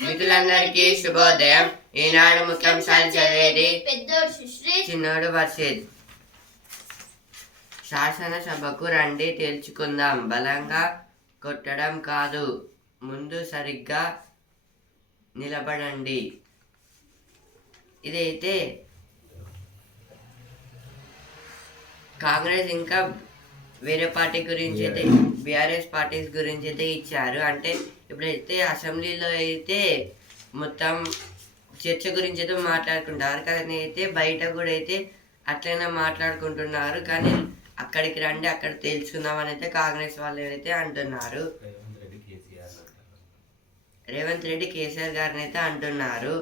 మిత్రులందరికీ శుభోదయం. ఈనాడు ముఖ్యాంశాలు చదివేది చిన్నోడు వర్షిద్. శాసనసభకు రండి తేల్చుకుందాం, బలంగా కొట్టడం కాదు, ముందు సరిగ్గా నిలబడండి. ఇదైతే కాంగ్రెస్ ఇంకా వేరే పార్టీ గురించి అయితే బీఆర్ఎస్ పార్టీస్ గురించి అయితే ఇచ్చారు. అంటే ఇప్పుడైతే అసెంబ్లీలో అయితే మొత్తం చర్చ గురించి అయితే మాట్లాడుకుంటారు, కానీ అయితే బయట కూడా అయితే అట్లయినా మాట్లాడుకుంటున్నారు. కానీ అక్కడికి రండి, అక్కడ తెలుసుకుందామని అయితే కాంగ్రెస్ వాళ్ళు అయితే అంటున్నారు. రేవంత్ రెడ్డి కేసీఆర్ గారిని అయితే అంటున్నారు.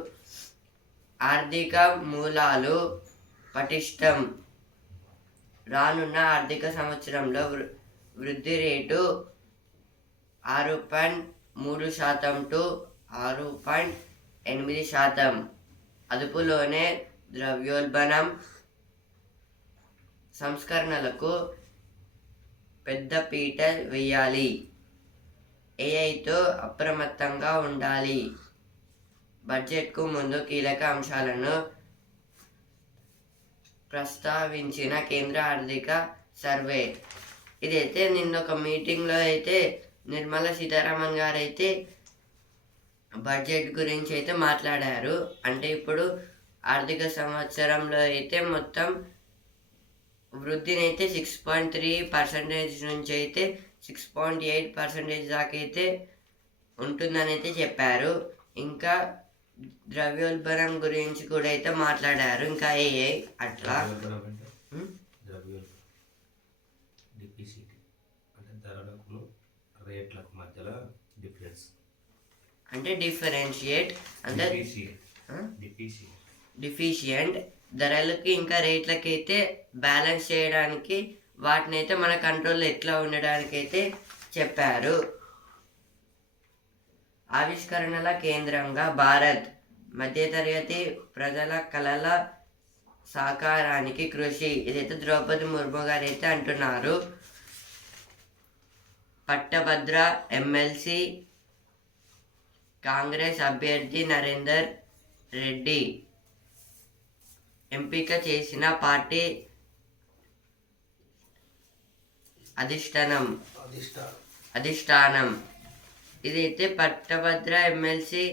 ఆర్థిక మూలాలు పటిష్టం, రానున్న ఆర్థిక సంవత్సరంలో వృద్ధి రేటు 6.3% టు 6.8%. అదుపులోనే ద్రవ్యోల్బణం, సంస్కరణలకు పెద్ద పీట వేయాలి, ఏఐతో అప్రమత్తంగా ఉండాలి. బడ్జెట్కు ముందు కీలక అంశాలను ప్రస్తావించిన కేంద్ర ఆర్థిక సర్వే. ఇదైతే నిన్న ఒక మీటింగ్లో అయితే నిర్మలా సీతారామన్ గారు అయితే బడ్జెట్ గురించి అయితే మాట్లాడారు. అంటే ఇప్పుడు ఆర్థిక సంవత్సరంలో అయితే మొత్తం వృద్ధిని అయితే 6.3% నుంచి అయితే 6.8% దాకా అయితే ఉంటుందని అయితే చెప్పారు. ఇంకా ద్రవ్యోల్బణం గురించి కూడా అయితే మాట్లాడారు. ఇంకా అట్లా అంటే డిఫరెన్షియేట్ అంటే డిఫిషియంట్ ధరలకి ఇంకా రేట్లకి అయితే బ్యాలెన్స్ చేయడానికి, వాటిని అయితే మన కంట్రోల్లో ఎట్లా ఉండడానికి అయితే చెప్పారు. ఆవిష్కరణల కేంద్రంగా భారత్, మధ్యతరగతి ప్రజల కళల సాకారానికి కృషి. ఇదైతే ద్రౌపది ముర్ము గారు అయితే అంటున్నారు. పట్టభద్ర ఎమ్మెల్సీ కాంగ్రెస్ అభ్యర్థి నరేందర్ రెడ్డి ఎంపిక చేసిన పార్టీ అధిష్టానం. ఇదైతే పట్టభద్ర ఎమ్మెల్సీ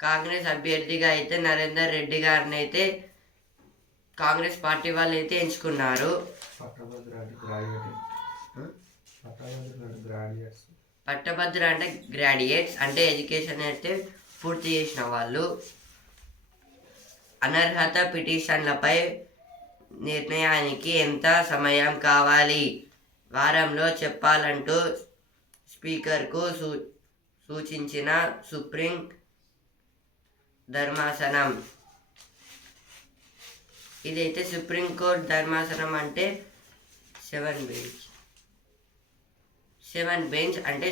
కాంగ్రెస్ అభ్యర్థిగా అయితే నరేందర్ రెడ్డి గారిని అయితే కాంగ్రెస్ పార్టీ వాళ్ళు అయితే ఎంచుకున్నారు. పట్టభద్ర అంటే గ్రాడ్యుయేట్స్, అంటే ఎడ్యుకేషన్ అయితే పూర్తి చేసిన వాళ్ళు. అనర్హత పిటిషన్లపై నిర్ణయానికి ఎంత సమయం కావాలి, వారంలో చెప్పాలంటూ స్పీకర్కు సూచించిన సుప్రీం ధర్మాసనం. ఇదైతే సుప్రీంకోర్టు ధర్మాసనం అంటే 7 బెంచ్ అంటే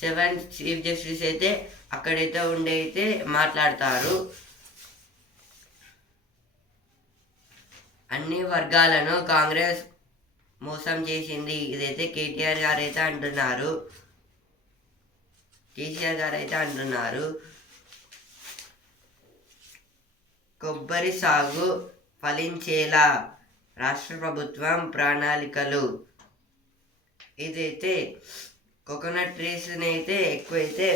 7 చీఫ్ జస్టిస్ అయితే అక్కడైతే ఉండి అయితే మాట్లాడతారు. అన్ని వర్గాలను కాంగ్రెస్ మోసం చేసింది. ఇదైతే కేసీఆర్ గారు అయితే అంటున్నారు. కొబ్బరి సాగు ఫలించేలా రాష్ట్ర ప్రభుత్వం ప్రణాళికలు. ఇదైతే కోకోనట్ ట్రీస్ని అయితే ఎక్కువైతే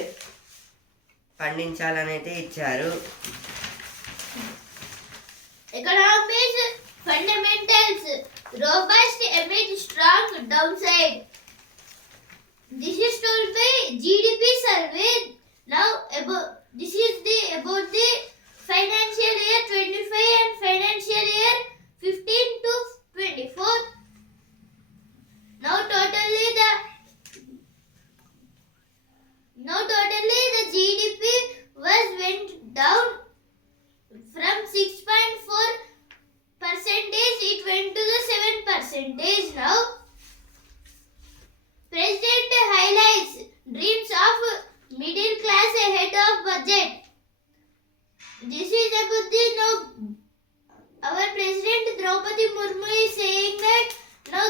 పండించాలని అయితే ఇచ్చారు. Economics fundamentals robust amid strong downside. This is told by GDP survey. Now this is about the financial year 25 and financial year 15 to 24. Now totally the GDP went down from 6.4%, it went to the 7% now. President highlights dreams of middle class ahead of budget. This is about the our President Draupadi Murmu is saying that now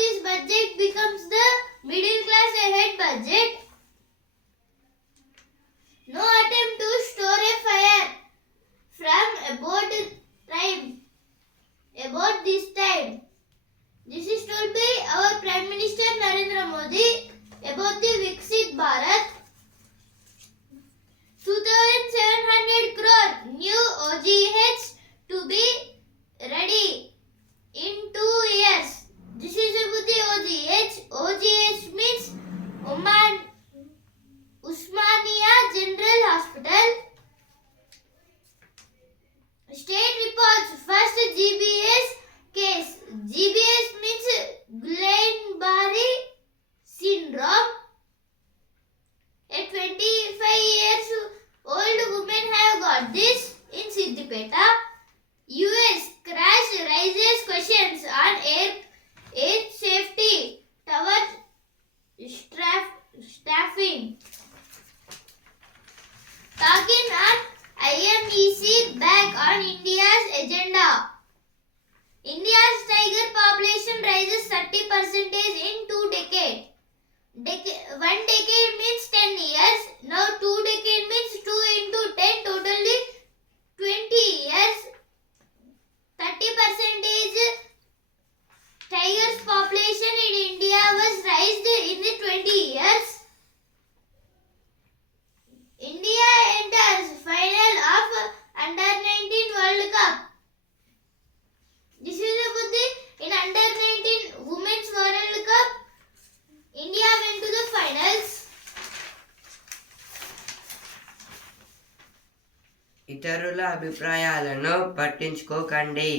this budget becomes the middle class ahead budget. 25 years old women have got this in Siddipeta. US crash raises questions on air safety tower staffing. Talking on IMEC back on India's agenda. India's tiger population rises 30% in 2 decades. 1 decade means 10 years. Now 2 decade means 2 into 10, totally 20 years. 30% tigers population in India was raised in the 20 years. India enters final of Under 19 World Cup. This is a Buddhi. In Under 19 Women's World Cup, India went to the finals. ఇతరుల అభిప్రాయాలను పట్టించుకోకండి.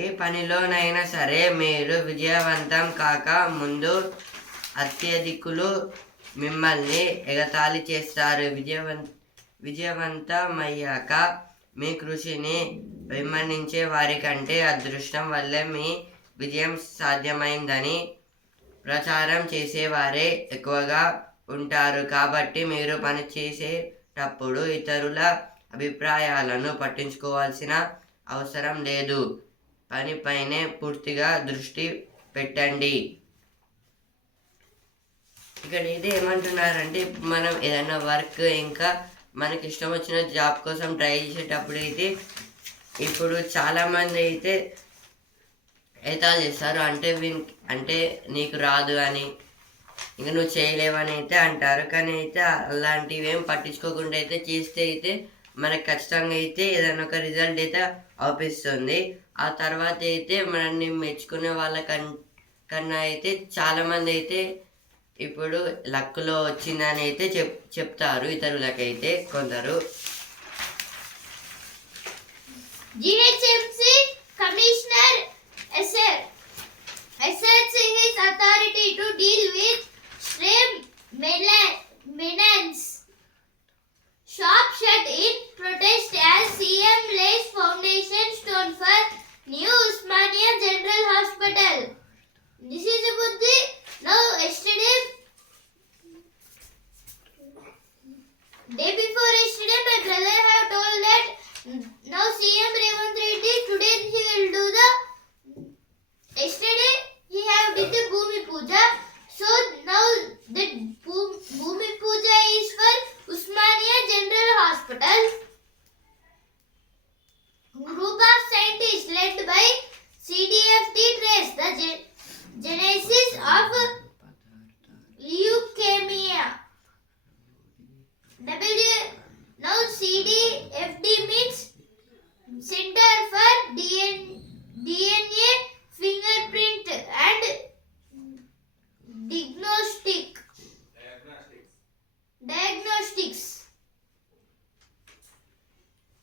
ఏ పనిలోనైనా సరే మీరు విజయవంతం కాక ముందు అత్యధికులు మిమ్మల్ని ఎగతాళి చేస్తారు. విజయవంతమయ్యాక మీ కృషిని విమర్శించే వారికంటే అదృష్టం వల్లే మీ విజయం సాధ్యమైందని ప్రచారం చేసేవారే ఎక్కువగా ఉంటారు. కాబట్టి మీరు పని చేసేటప్పుడు ఇతరుల అభిప్రాయాలను పట్టించుకోవాల్సిన అవసరం లేదు. పనిపైనే పూర్తిగా దృష్టి పెట్టండి. ఇక్కడ అయితే ఏమంటున్నారంటే, మనం ఏదైనా వర్క్ ఇంకా మనకి ఇష్టం వచ్చిన జాబ్ కోసం ట్రై చేసేటప్పుడు అయితే ఇప్పుడు చాలామంది అయితే ఎగతాళి చేస్తారు. అంటే నీకు రాదు అని, ఇంకా నువ్వు చేయలేవని అయితే అంటారు. కానీ అయితే అలాంటివి ఏం పట్టించుకోకుండా అయితే చేస్తే అయితే మనకు ఖచ్చితంగా అయితే ఏదైనా ఒక రిజల్ట్ అయితే అవుపిస్తుంది. ఆ తర్వాత అయితే మనల్ని మెచ్చుకునే కన్నా అయితే చాలామంది అయితే ఇప్పుడు లక్లో వచ్చిందని అయితే చెప్తారు ఇతరులకైతే కొందరు. GHMC Commissioner asserts his authority to deal with stray menace. Shop shut in protest as CM lays foundation stone for new Usmania General Hospital. This is a Buddhi. Now yesterday, day before yesterday, my brother have told that now CM Revant Reddy today he will do the. Yesterday he have did the Bhumi Puja. So now the Bhumi Puja is for Usmania General Hospital. Group of scientists led by CDFT trace the genesis of leukemia. Now CDFD means Center for DNA Fingerprint and Diagnostics.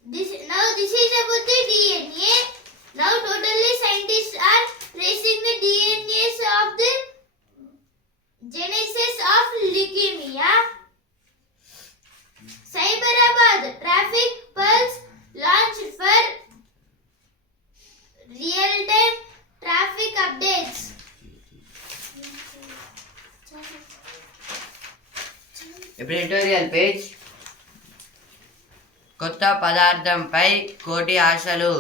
This is about the DNA. Now totally scientists are tracing the DNAs of the genesis of leukemia. Cyberabad traffic pulse launched for real-time traffic updates. Editorial page. కొత్త పదార్థంపై కోటి ఆశలు.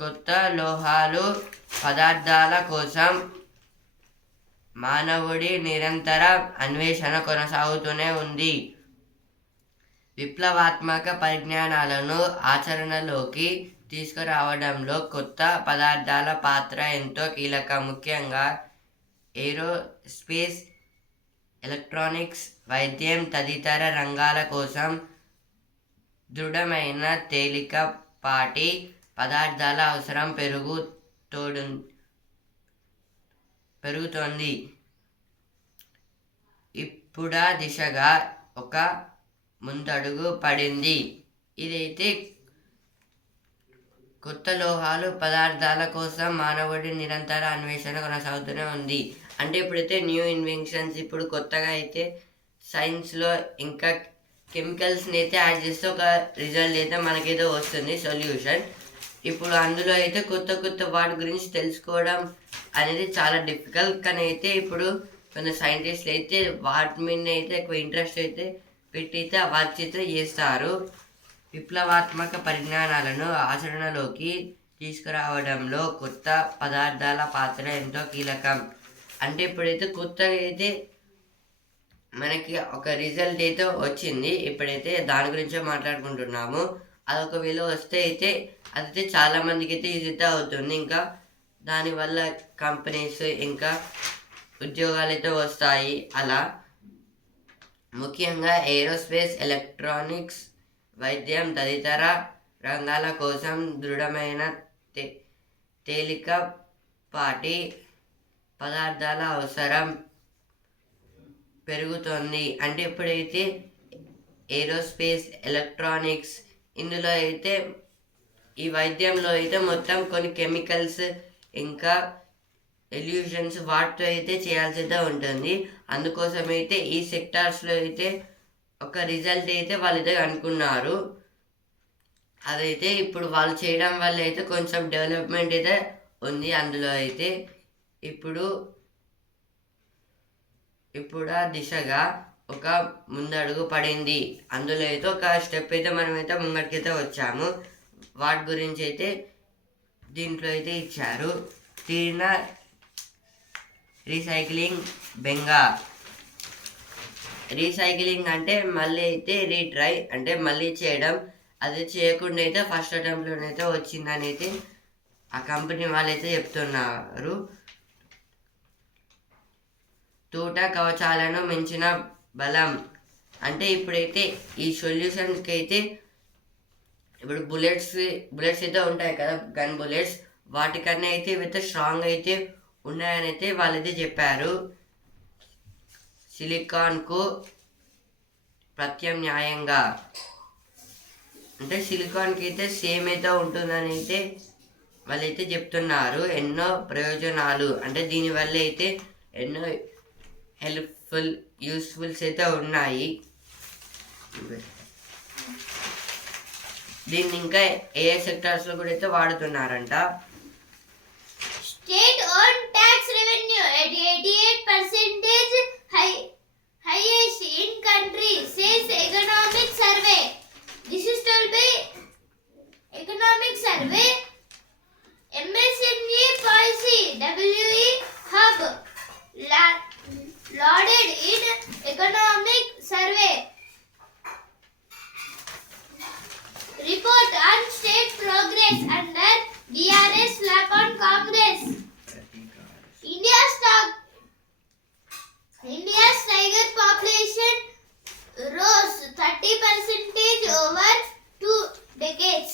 కొత్త లోహాలు పదార్థాల కోసం మానవుడి నిరంతర అన్వేషణ కొనసాగుతూనే ఉంది. విప్లవాత్మక పరిజ్ఞానాలను ఆచరణలోకి తీసుకురావడంలో కొత్త పదార్థాల పాత్ర ఎంతో కీలకం. ముఖ్యంగా ఏరోస్పేస్, ఎలక్ట్రానిక్స్, వైద్యం తదితర రంగాల కోసం దృఢమైన తేలికపాటి పదార్థాల అవసరం పెరుగుతోంది. ఇప్పుడా దిశగా ఒక ముందడుగు పడింది. ఇదైతే కొత్త లోహాలు పదార్థాల కోసం మానవుడి నిరంతర అన్వేషణ కొనసాగుతూనే ఉంది అంటే ఇప్పుడైతే న్యూ ఇన్వెన్షన్స్ ఇప్పుడు కొత్తగా అయితే సైన్స్లో ఇంకా కెమికల్స్ని అయితే యాడ్ చేస్తే ఒక రిజల్ట్ అయితే మనకైతే వస్తుంది సొల్యూషన్. ఇప్పుడు అందులో అయితే కొత్త కొత్త వాటి గురించి తెలుసుకోవడం అనేది చాలా డిఫికల్ట్, కానీ అయితే ఇప్పుడు కొన్ని సైంటిస్టులు అయితే వాటి మీద అయితే ఎక్కువ ఇంట్రెస్ట్ అయితే పెట్టి అయితే వాటి అయితే చేస్తారు. విప్లవాత్మక పరిజ్ఞానాలను ఆచరణలోకి తీసుకురావడంలో కొత్త పదార్థాల పాత్ర ఎంతో కీలకం. అంటే ఇప్పుడైతే కొత్తగా అయితే మనకి ఒక రిజల్ట్ అయితే వచ్చింది, ఇప్పుడైతే దాని గురించే మాట్లాడుకుంటున్నాము. అది ఒకవేళ వస్తే అయితే అదైతే చాలా మందికి అయితే యూజ్ అయితే అవుతుంది. ఇంకా దానివల్ల కంపెనీస్ ఇంకా ఉద్యోగాలు అయితే వస్తాయి. అలా ముఖ్యంగా ఏరోస్పేస్, ఎలక్ట్రానిక్స్, వైద్యం తదితర రంగాల కోసం దృఢమైన తేలికపాటి పదార్థాల అవసరం పెరుగుతుంది. అంటే ఇప్పుడైతే ఏరోస్పేస్, ఎలక్ట్రానిక్స్, ఇందులో అయితే ఈ వైద్యంలో అయితే మొత్తం కొన్ని కెమికల్స్ ఇంకా ఎల్యూషన్స్ వాటితో అయితే చేయాల్సి అయితే ఉంటుంది. అందుకోసం అయితే ఈ సెక్టార్స్లో అయితే ఒక రిజల్ట్ అయితే వాళ్ళైతే అనుకున్నారు. అదైతే ఇప్పుడు వాళ్ళు చేయడం వల్ల అయితే కొంచెం డెవలప్మెంట్ అయితే ఉంది అందులో అయితే. ఇప్పుడు ఆ దిశగా ఒక ముందడుగు పడింది. అందులో అయితే ఒక స్టెప్ అయితే మనమైతే ముంగటికైతే వచ్చాము. వాటి గురించి అయితే దీంట్లో అయితే ఇచ్చారు. తీరిన రీసైక్లింగ్ బెంగా. రీసైక్లింగ్ అంటే మళ్ళీ అయితే రీట్రై అంటే మళ్ళీ చేయడం. అది చేయకుండా అయితే ఫస్ట్ అటెంప్ట్లోనైతే వచ్చిందని అయితే ఆ కంపెనీ వాళ్ళైతే చెప్తున్నారు. తూట కవచాలను మించిన బలం. అంటే ఇప్పుడైతే ఈ సొల్యూషన్స్కి అయితే ఇప్పుడు బుల్లెట్స్ అయితే ఉంటాయి కదా, గన్ బుల్లెట్స్, వాటికన్నా అయితే ఇవైతే స్ట్రాంగ్ అయితే ఉన్నాయని అయితే వాళ్ళైతే చెప్పారు. సిలికాన్కు ప్రత్యామ్నాయంగా అంటే సిలికాన్కి అయితే సేమ్ అయితే ఉంటుందని అయితే వాళ్ళైతే చెప్తున్నారు. ఎన్నో ప్రయోజనాలు అంటే దీనివల్ల అయితే ఎన్నో యూస్ఫుల్స్ అయితే ఉన్నాయి. దీన్ని ఇంకా ఏ సెక్టార్స్లో కూడా అయితే వాడుతున్నారంట. State owned tax revenue at 88% highest in country, says Economic Survey. This is told by Economic Survey. MSME policy WE Hub lauded in Economic Survey report on state progress under DRS slap on Congress. India's tiger population rose 30% over 2 decades.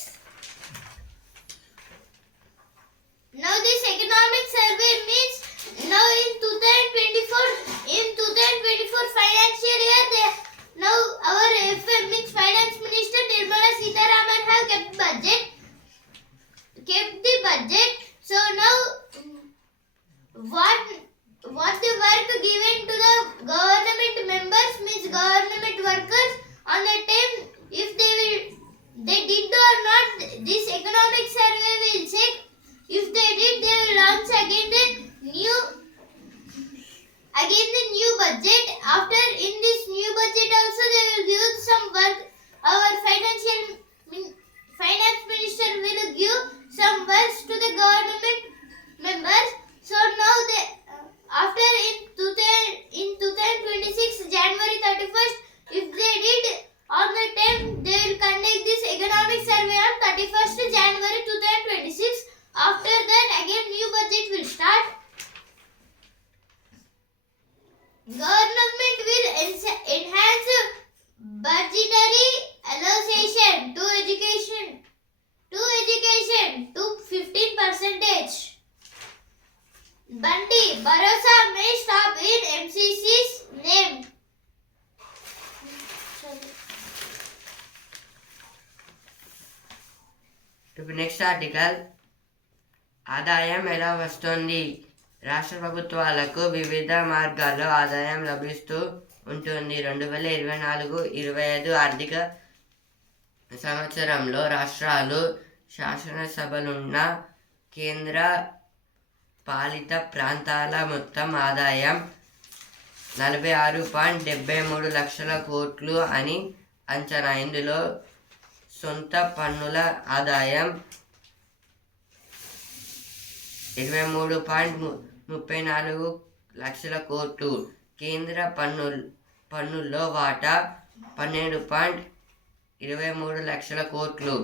Now this economic survey means now in 2024 financial year now our FM means Finance Minister Nirmala Sitharaman have kept the budget. So now what the work given to the government members means government workers on the time, if they did or not, this economic survey will check. If they did, they will launch again the new budget. After in this new budget also they will give some work. Our finance minister will give some works to the government members. So now after in 2026 January 31st, if they did on the time, they will conduct this economic survey on 31st January 2026. After that again new budget will start. Government will enhance budgetary allocation to education to 15%. Bunty Bharosa may stop in MCC's name. ఇప్పుడు next article, ఆదాయం ఎలా వస్తుంది, రాష్ట్ర ప్రభుత్వాలకు వివిధ మార్గాల్లో ఆదాయం లభిస్తూ ఉంటుంది. 2024-25 ఆర్థిక సంవత్సరంలో రాష్ట్రాలు, శాసనసభలున్న కేంద్ర పాలిత ప్రాంతాల మొత్తం ఆదాయం 46.73 లక్షల కోట్లు అని అంచనా. ఇందులో సొంత పన్నుల ఆదాయం 23.34 లక్షల కోట్లు, కేంద్ర పన్నుల్లో వాటా 12.23 లక్షల కోట్లు.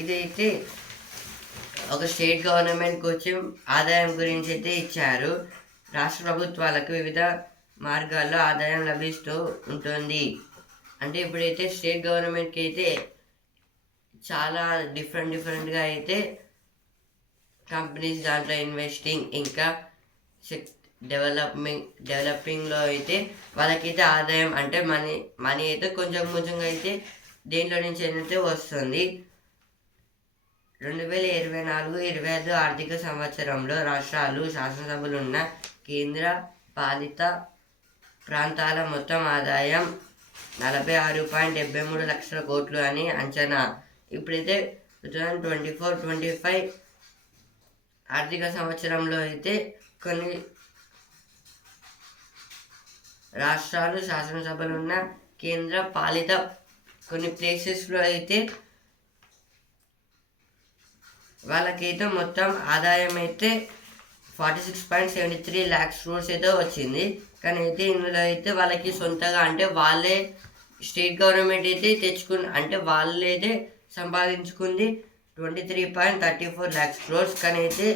ఇదైతే ఒక స్టేట్ గవర్నమెంట్ కొంచెం ఆదాయం గురించి అయితే ఇచ్చారు. రాష్ట్ర ప్రభుత్వాలకు వివిధ మార్గాల్లో ఆదాయం లభిస్తూ ఉంటుంది. అంటే ఇప్పుడైతే స్టేట్ గవర్నమెంట్కి అయితే చాలా డిఫరెంట్గా అయితే కంపెనీస్ దాంట్లో ఇన్వెస్టింగ్, ఇంకా డెవలపింగ్లో అయితే వాళ్ళకైతే ఆదాయం అంటే మనీ అయితే కొంచెంగా అయితే దేంట్లో నుంచి అయితే వస్తుంది. 2024-25 ఆర్థిక సంవత్సరంలో రాష్ట్రాలు, శాసనసభలున్న కేంద్ర పాలిత ప్రాంతాల మొత్తం ఆదాయం 46.73 లక్షల కోట్లు అని అంచనా. ఇప్పుడైతే 2024-25 ఆర్థిక సంవత్సరంలో అయితే కొన్ని రాష్ట్రాలు, శాసనసభలున్న కేంద్ర పాలిత కొన్ని ప్లేసెస్లో అయితే వాళ్ళకైతే మొత్తం ఆదాయం అయితే 46.73 lakhs crores అయితే వచ్చింది. కానీ అయితే ఇందులో అయితే వాళ్ళకి సొంతగా అంటే వాళ్ళే స్టేట్ గవర్నమెంట్ అయితే అంటే వాళ్ళైతే సంపాదించుకుంది 23.34 lakhs crores. కానీ అయితే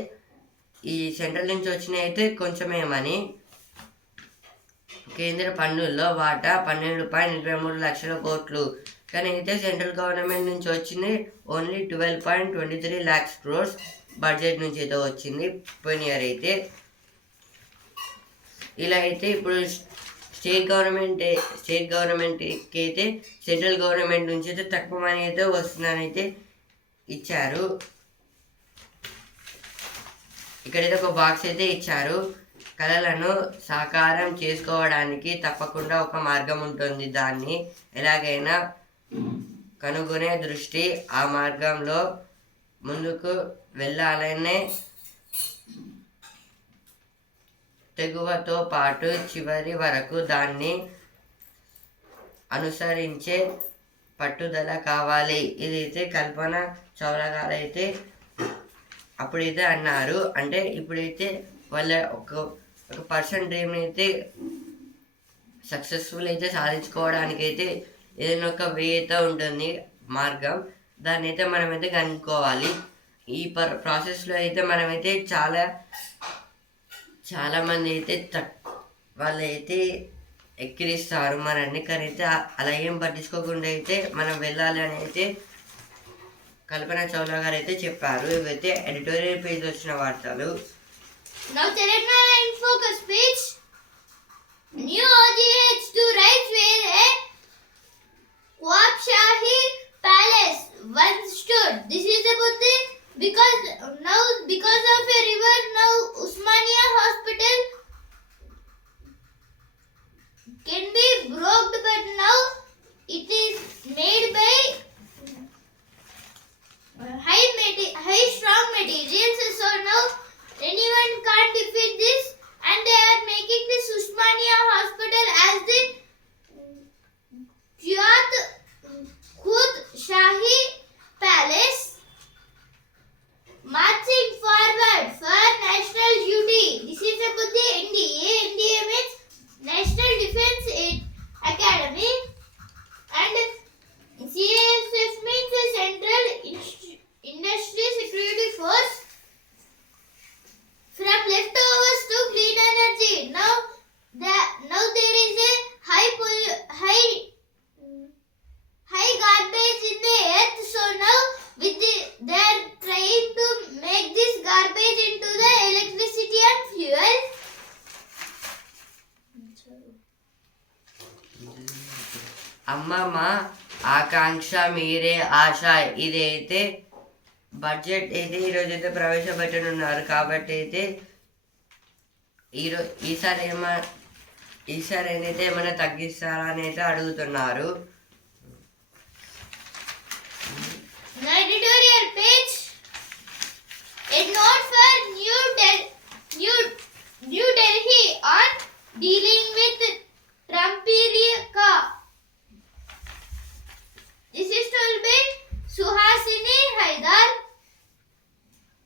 ఈ సెంట్రల్ నుంచి వచ్చిన అయితే కొంచెమేమని. కేంద్ర పన్నుల్లో వాటా 12.23 లక్షల కోట్లు. కానీ అయితే సెంట్రల్ గవర్నమెంట్ నుంచి వచ్చింది ఓన్లీ 12.23 lakhs crores బడ్జెట్ నుంచి అయితే వచ్చింది పోయిన ఇయర్ అయితే. ఇలా అయితే ఇప్పుడు స్టేట్ గవర్నమెంట్కి అయితే సెంట్రల్ గవర్నమెంట్ నుంచి అయితే తక్కువ మనీ అయితే వస్తుందని అయితే ఇచ్చారు. ఇక్కడైతే ఒక బాక్స్ అయితే ఇచ్చారు. కళలను సాకారం చేసుకోవడానికి తప్పకుండా ఒక మార్గం ఉంటుంది. దాన్ని ఎలాగైనా కనుగొనే దృష్టి ఆ మార్గంలో ముందుకు వెళ్ళాలనే తెగువతో పాటు చివరి వరకు దాన్ని అనుసరించే పట్టుదల కావాలి. ఇదైతే కల్పన చావ్లా గారు అయితే అప్పుడైతే అన్నారు. అంటే ఇప్పుడైతే వాళ్ళ ఒక పర్సన్ డ్రీమ్ని అయితే సక్సెస్ఫుల్ అయితే సాధించుకోవడానికి అయితే ఏదైనా ఒక వే అయితే ఉంటుంది, మార్గం. దాన్ని అయితే మనమైతే కనుక్కోవాలి. ఈ ప్రాసెస్లో అయితే మనమైతే చాలామంది అయితే వాళ్ళైతే ఎక్కిరిస్తారు మనల్ని. కానీ అయితే అలా ఏం పట్టించుకోకుండా అయితే మనం వెళ్ళాలి అని అయితే కల్పన చావ్లా గారు అయితే చెప్పారు. ఇవైతే ఎడిటోరియల్ పేజ్ వచ్చిన వార్తలు. Now Telangana in focus speech. New OGH2 rights where a Nawab Shahi palace once stood. This is about the because of a river now Usmania hospital can be broken, but now it is made by high strong materials. So now anyone can't defeat this, and they are making this Usmania hospital as the Khud Shahi palace, marching forward for national duty. This is about the NDA. NDA means National Defence Academy, and CASF means the Central Industry Security Force. From leftovers to clean energy. Now there is a high garbage in the earth. So now they are trying to make this garbage into the electricity and fuel. అమ్మమ్మ ఆకాంక్ష మీరే ఆశ. ఇదైతే budget అయితే ఈరోజు అయితే ప్రవేశపెట్టనున్నారు కాబట్టి అయితే ఈసారి అయితే ఏమైనా తగ్గిస్తారా అని అయితే అడుగుతున్నారు. Editorial page. A note for New Delhi on dealing with Trumpirica. This is told by Suhasini Haidar.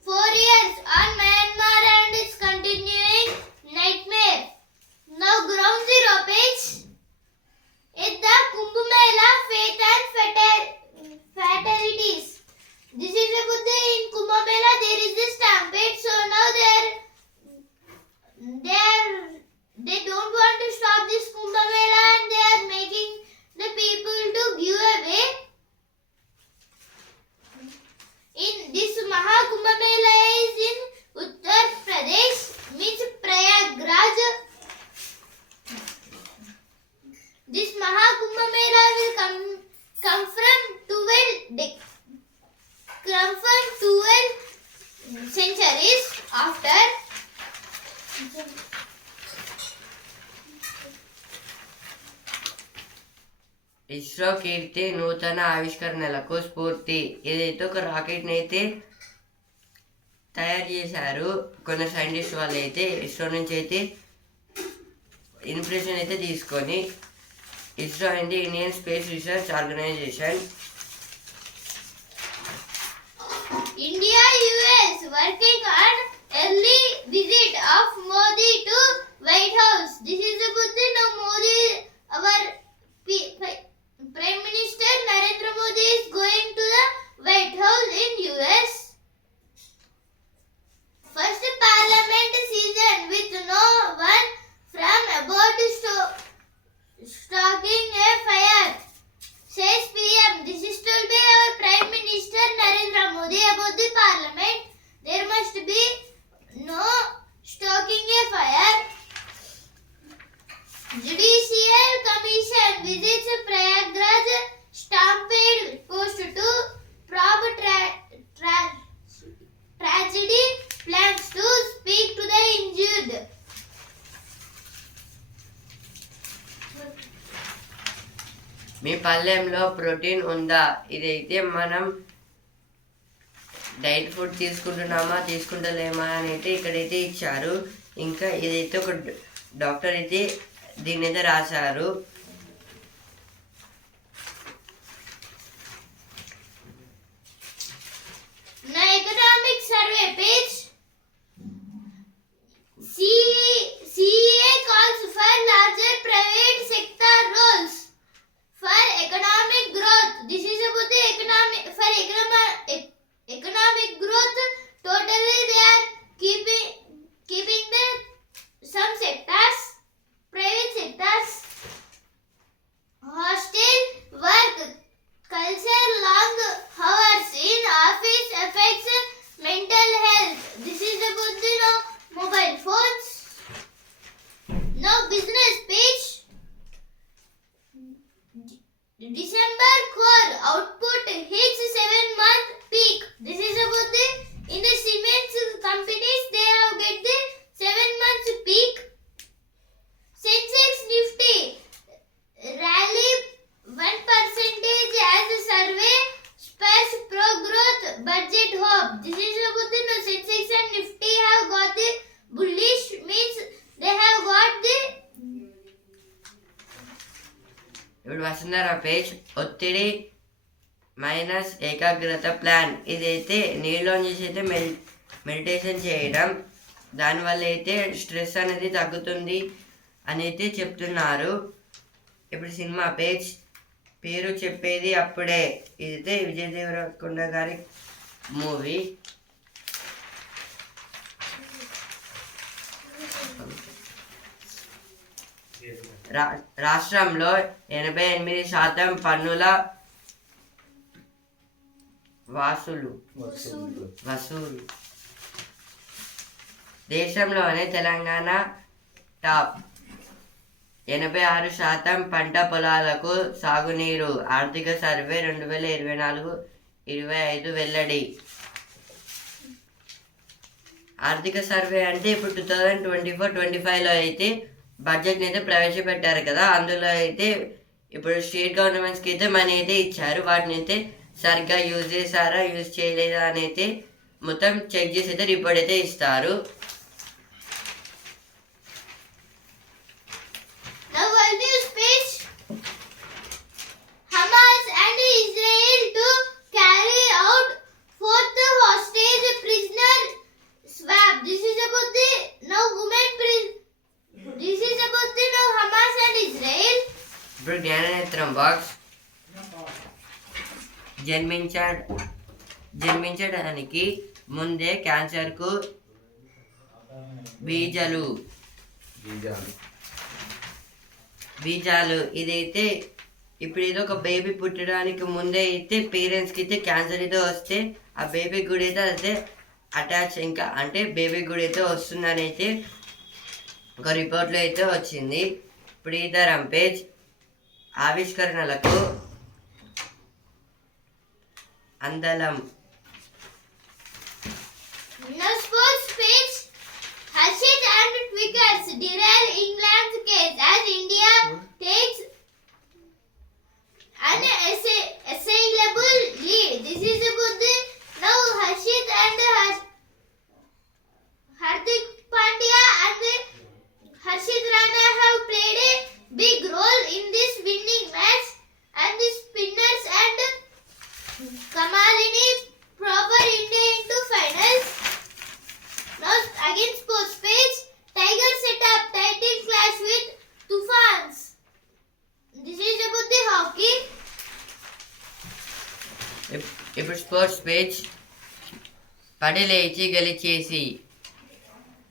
4 years on Myanmar and its continuing nightmare. Now ground zero page. At the Kumbh Mela, faith and fatalities. This is a good thing. In Kumbh Mela there is a stampede, so now they don't want to stop this Kumbh Mela and they are making the people to give away. In this Mahakumbh Mela is in Uttar Pradesh, means Prayagraj. This Mahakumbh Mela will come from 12 centuries after ISRO కీర్తి నూతన ఆవిష్కరణలకు స్ఫూర్తి. ఏదైతే ఒక రాకెట్ని అయితే తయారు చేశారు కొన్ని scientist వాళ్ళు అయితే ఇస్రో నుంచి అయితే ఇన్స్పిరేషన్ అయితే తీసుకొని. ఇస్రో అంటే Indian Space Research Organisation. India US working on early visit of Modi to White House. This is a good thing. Now Modi, our Prime Minister Narendra Modi is going to the White House in US. First Parliament season with no one from about stoking a fire, says PM. This is told by our Prime Minister Narendra Modi about the Parliament. There must be no stoking a fire. Judicial Commission visits Prayagraj stampede post to probe tragedy, plans to speak to the injured. మీ పళ్ళెంలో protein ఉందా? ఇదైతే మనం diet food తీసుకుంటలేమా అని అయితే ఇక్కడైతే ఇచ్చారు. ఇంకా ఇదైతే ఒక డాక్టర్ అయితే దీన్ని అయితే రాశారు. నా economic survey page. CEA calls for larger private sector roles for economic growth. This is about the economic growth. Totally they are keeping the some sectors, private sectors. Hostile work culture, long hours in office affects mental health. This is about the mobile phones. Now business page. December core output hits 7-month peak. This is about the in the cement companies they have get the 7 months peak. Sensex Nifty rally 1% as a survey spares pro growth budget hope. This is about the Sensex and Nifty have got the bullish, means they have got the. ఇప్పుడు Vasundhara page. ఒత్తిడి minus ఏకాగ్రత plan. ఇదైతే నీళ్ళలో చేసి అయితే meditation చేయడం, దానివల్ల అయితే స్ట్రెస్ అనేది తగ్గుతుంది అని అయితే చెప్తున్నారు. ఇప్పుడు సినిమా పేజ్. పేరు చెప్పేది అప్పుడే. ఇదైతే విజయ్ దేవరకొండ గారి మూవీ. రాష్ట్రంలో 88% పన్నుల వసూలు. దేశంలోనే తెలంగాణ టాప్. 86% పంట పొలాలకు సాగునీరు. ఆర్థిక సర్వే 2024-25 వెల్లడి. ఆర్థిక సర్వే అంటే ఇప్పుడు 2024-25లో అయితే బడ్జెట్ని అయితే ప్రవేశపెట్టారు కదా, అందులో అయితే ఇప్పుడు స్టేట్ గవర్నమెంట్స్కి అయితే మనీ అయితే ఇచ్చారు. వాటిని అయితే సరిగ్గా యూజ్ చేశారా యూజ్ చేయలేదా అని అయితే మొత్తం చెక్ చేసి అయితే రిపోర్ట్ అయితే ఇస్తారు. Now World News page. Hamas and Israel to carry out fourth hostage prisoner swap. This is about the now This is about the now Hamas and Israel. ఇప్పుడు జ్ఞాననేత్రం బాక్స్. జన్మించడానికి ముందే క్యాన్సర్కు బీజాలు ఇదైతే ఇప్పుడు ఏదో ఒక బేబీ పుట్టడానికి ముందే అయితే పేరెంట్స్కి అయితే క్యాన్సర్ అయితే వస్తే ఆ బేబీ కూడా అయితే అటాచ్ ఇంకా అంటే బేబీ కూడా అయితే వస్తుందని అయితే ఒక రిపోర్ట్లో అయితే వచ్చింది. ఇప్పుడు ఈ తరం పేజ్ ఆవిష్కరణలకు అందలం. Now sports page. Harshit and Twickers derail England's case as India takes an assailable lead. This is about the now Harshit and Hardik Pandya and Harshit Rana have played a big role in this winning match, and the spinners and Kamalini proper India into finals. Now again sports page. Tiger set up title clash with Tufans. This is about the hockey. ఇప్పుడు sports page పడిలేచి గెలిచేసి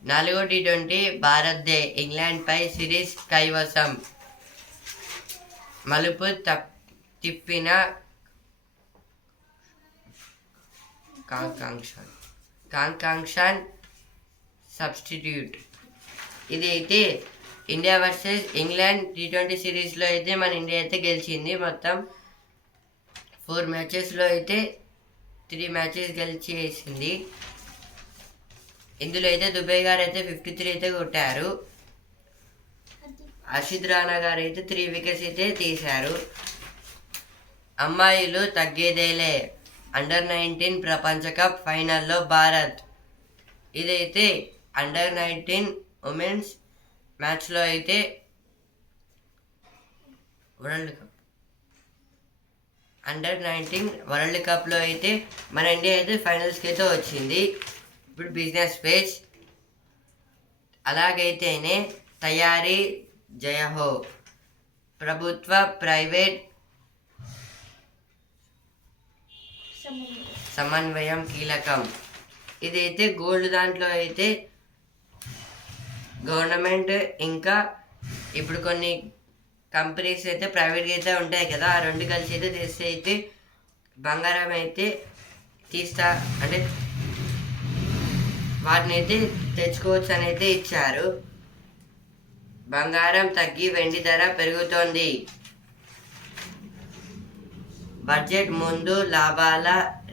4వ T20 భారత్దే ఇంగ్లాండ్పై series కైవసం. మలుపు తిప్పిన కాంకాంక్షన్ substitute. ఇది అయితే India versus England T20 సిరీస్లో అయితే మన ఇండియా అయితే గెలిచింది. మొత్తం 4 మ్యాచెస్లో అయితే 3 మ్యాచెస్ గెలిచేసింది. ఇందులో అయితే దుబే గారు అయితే 53 అయితే కొట్టారు. హర్షిత్ రాణా గారు అయితే 3 వికెట్స్ అయితే తీశారు. అమ్మాయిలు తగ్గేదేలే అండర్-19 ప్రపంచ కప్ ఫైనల్లో భారత్. ఇదైతే అండర్-19 ఉమెన్స్ మ్యాచ్లో అయితే అండర్-19 వరల్డ్ కప్లో అయితే మన ఇండియా అయితే ఫైనల్స్కి అయితే వచ్చింది. ఇప్పుడు బిజినెస్ పేజ్. అలాగైతేనే తయారీ జయహో, ప్రభుత్వ ప్రైవేట్ సమన్వయం కీలకం. ఇదైతే గోల్డ్ దాంట్లో అయితే గవర్నమెంట్ ఇంకా ఇప్పుడు కొన్ని కంపెనీస్ అయితే ప్రైవేట్గా అయితే ఉంటాయి కదా, ఆ రెండు కలిసి అయితే తీస్తే అయితే బంగారం అయితే అంటే వాటిని అయితే తెచ్చుకోవచ్చు అని అయితే ఇచ్చారు. బంగారం తగ్గి వెండి ధర పెరుగుతోంది. బడ్జెట్ ముందు లాభాల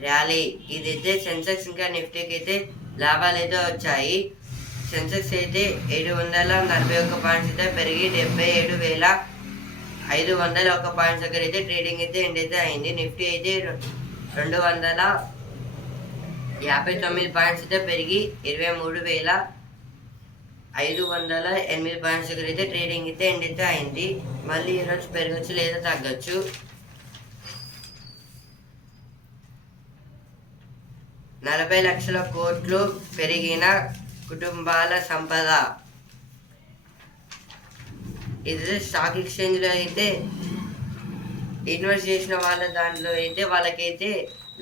ర్యాలీ. ఇదైతే సెన్సెక్స్ ఇంకా నిఫ్టీకి అయితే లాభాలు అయితే వచ్చాయి. సెన్సెక్స్ అయితే 741 పాయింట్స్ అయితే పెరిగి 77,501 పాయింట్స్ దగ్గర అయితే ట్రేడింగ్ అయితే ఎండ్ అయితే అయింది. నిఫ్టీ అయితే 259 పాయింట్స్ అయితే పెరిగి 23,508 పాయింట్స్ దగ్గర అయితే ట్రేడింగ్ అయితే ఎండ్ అయితే అయింది. మళ్ళీ ఈరోజు పెరగచ్చు లేదా తగ్గచ్చు. 40 లక్షల కోట్లు పెరిగిన కుటుంబాల సంపద. ఇది స్టాక్ ఎక్స్చేంజ్లో అయితే ఇన్వెస్ట్ చేసిన వాళ్ళ దాంట్లో అయితే వాళ్ళకైతే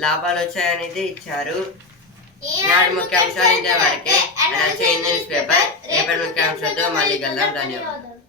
లాభాలు వచ్చాయని అయితే ఇచ్చారు. నాడు ముఖ్యాంశాలు ఇంతవరకే. న్యూస్ పేపర్ రేపటి ముఖ్యాంశాలతో మళ్ళీ కలుద్దాం. ధన్యవాదాలు.